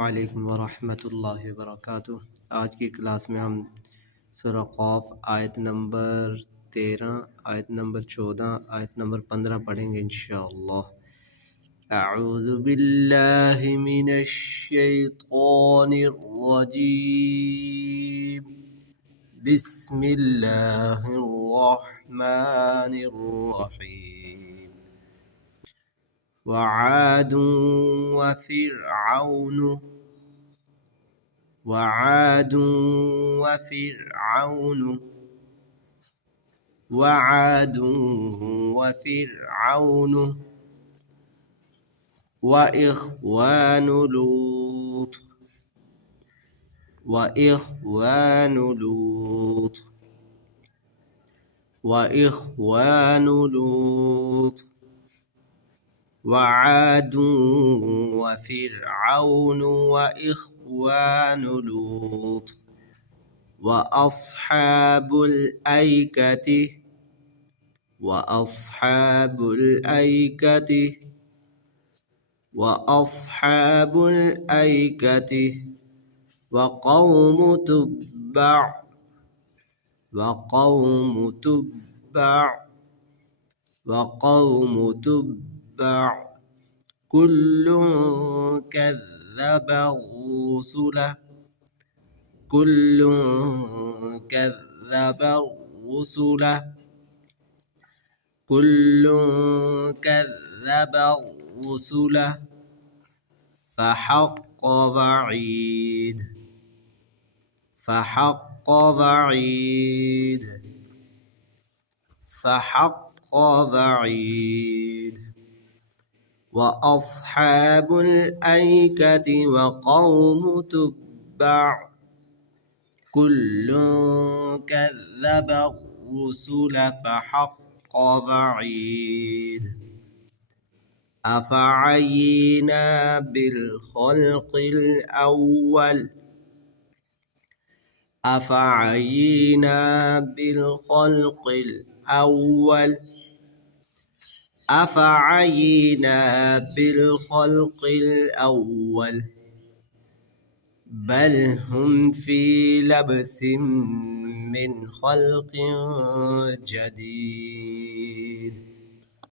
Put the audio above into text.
अस्सलामुअलैकुम वरहमतुल्लाहि वबरकातुह। आज की क्लास में हम सूरह क़ाफ आयत नंबर 13, आयत नंबर 14, आयत नंबर 15 पढ़ेंगे इंशाअल्लाह। अऊज़ु बिल्लाहि मिनश शैतानिर रजीम। बिस्मिल्लाहिर रहमानिर रहीम। वआद वफ़िरऔन वइख़वान लूत वआद वफ़िरऔन वइख़वान लूत वअस्हाबुल ऐकति वक़ौम तुब्बअ कुल्लुन कज़्ज़ब الرسل فحق وعيد وأصحاب الأيكة وقوم تبع كل كذب الرسل فحق وعيد أفعينا بالخلق الأول بل هم في لبس من خلق جديد